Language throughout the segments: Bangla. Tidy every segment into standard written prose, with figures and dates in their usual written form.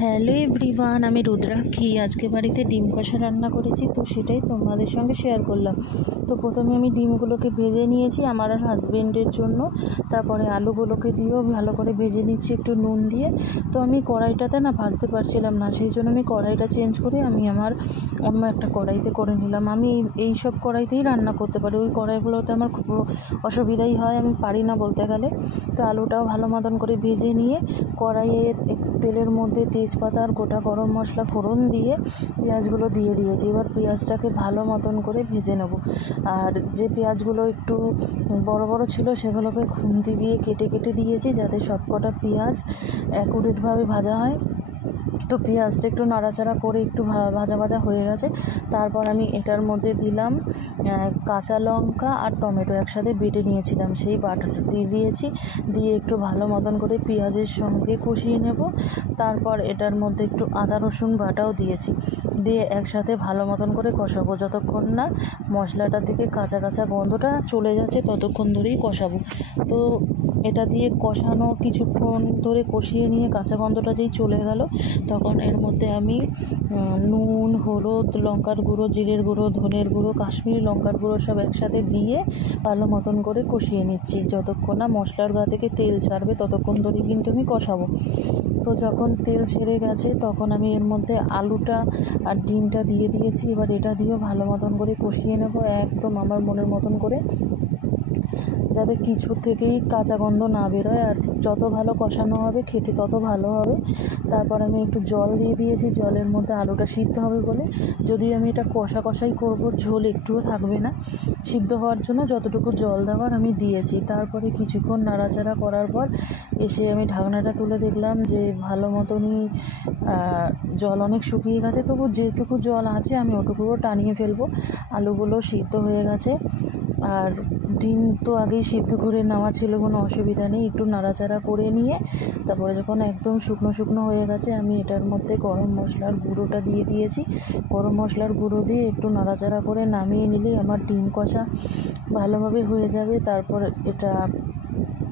হ্যালো এভরিওয়ান, আমি রুদ্রাক্ষী। আজকে বাড়িতে ডিম কষা রান্না করেছি, তো সেটাই তোমাদের সঙ্গে শেয়ার করলাম। তো প্রথমে আমি ডিমগুলোকে ভেজে নিয়েছি আমার আর হাজব্যান্ডের জন্য। তারপরে আলুগুলোকে দিয়েও ভালো করে ভেজে নিচ্ছি একটু নুন দিয়ে। তো আমি কড়াইটাতে না ভাজতে পারছিলাম না, সেই জন্য আমি কড়াইটা চেঞ্জ করে আমি আমার অন্য একটা কড়াইতে করে নিলাম। আমি এই সব কড়াইতেই রান্না করতে পারি, ওই কড়াইগুলোতে আমার খুব অসুবিধাই হয়, আমি পারি না বলতে গেলে। তো আলুটাও ভালো মতন করে ভেজে নিয়ে কড়াইয়ে তেলের মধ্যে তেজপাতা আর গোটা গরম মশলা ফোড়ন দিয়ে পেঁয়াজগুলো দিয়ে দিয়েছি। এবার পেঁয়াজটাকে ভালো মতন করে ভেজে নেব। আর যে পেঁয়াজগুলো একটু বড় বড় ছিল সেগুলোকে খুন্তি দিয়ে কেটে কেটে দিয়েছি, যাতে সবকটা পেঁয়াজ অ্যাকুরেটভাবে ভাজা হয়। তো পেঁয়াজটা একটু নাড়াচাড়া করে একটু ভাজা ভাজা হয়ে গেছে। তারপর আমি এটার মধ্যে দিলাম কাঁচা লঙ্কা আর টমেটো একসাথে বেটে নিয়েছিলাম, সেই বাটাটা দিয়ে দিয়েছি। দিয়ে একটু ভালো মতন করে পেঁয়াজের সঙ্গে কষিয়ে নেব। তারপর এটার মধ্যে একটু আদা রসুন বাটাও দিয়েছি, দিয়ে একসাথে ভালো মতন করে কষাবো যতক্ষণ না মশলাটার দিকে কাঁচা কাঁচা গন্ধটা চলে যাচ্ছে, ততক্ষণ ধরেই কষাবো। তো এটা দিয়ে কষানো কিছুক্ষণ ধরে কষিয়ে নিয়ে কাঁচা গন্ধটা যেই চলে গেল, তখন এর মধ্যে আমি নুন, হলুদ, লঙ্কার গুঁড়ো, জিরের গুঁড়ো, ধনের গুঁড়ো, কাশ্মীরি লঙ্কার গুঁড়ো সব একসাথে দিয়ে ভালো মতন করে কষিয়ে নিচ্ছি। যতক্ষণ না মশলার গা থেকে তেল ছাড়বে ততক্ষণ ধরেই কিন্তু আমি কষাবো। তো যখন তেল ছেড়ে গেছে তখন আমি এর মধ্যে আলুটা আর ডিমটা দিয়ে দিয়েছি। এবার এটা দিয়েও ভালো মতন করে কষিয়ে নেব, একদম আমার মনের মতন করে, যাতে কিছু থেকেই কাঁচা গন্ধ না বেরোয়। আর যত ভালো কষানো হবে খেতে তত ভালো হবে। তারপর আমি একটু জল দিয়ে দিয়েছি, জলের মধ্যে আলুটা সিদ্ধ হবে বলে। যদি আমি এটা কষাই করব, ঝোল একটুও থাকবে না, সিদ্ধ হওয়ার জন্য যতটুকু জল দেওয়ার আমি দিয়েছি। তারপরে কিছুক্ষণ নাড়াচাড়া করার পর এসে আমি ঢাকনাটা তুলে দেখলাম যে ভালো মতনই জল অনেক শুকিয়ে গেছে। তবু যেটুকু জল আছে আমি ওটুকুও টানিয়ে ফেলবো। আলুগুলো সিদ্ধ হয়ে গেছে, আর ডিম তো আগেই সিদ্ধ করে নেওয়া ছিল, কোনো অসুবিধা নেই। একটু নাড়াচাড়া করে নিয়ে তারপরে যখন একদম শুকনো শুকনো হয়ে গেছে, আমি এটার মধ্যে গরম মশলার গুঁড়োটা দিয়ে দিয়েছি। গরম মশলার গুঁড়ো দিয়ে একটু নাড়াচাড়া করে নামিয়ে নিলেই আমার ডিম কষা ভালোভাবে হয়ে যাবে। তারপর এটা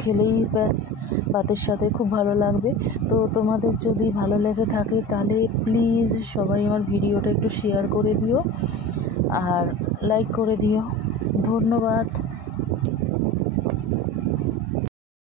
খেলেই ব্যাস ভাতের সাথে খুব ভালো লাগবে। তো তোমাদের যদি ভালো লেগে থাকে তাহলে প্লিজ সবাই আমার ভিডিওটা একটু শেয়ার করে দিও আর লাইক করে দিও। ধন্যবাদ।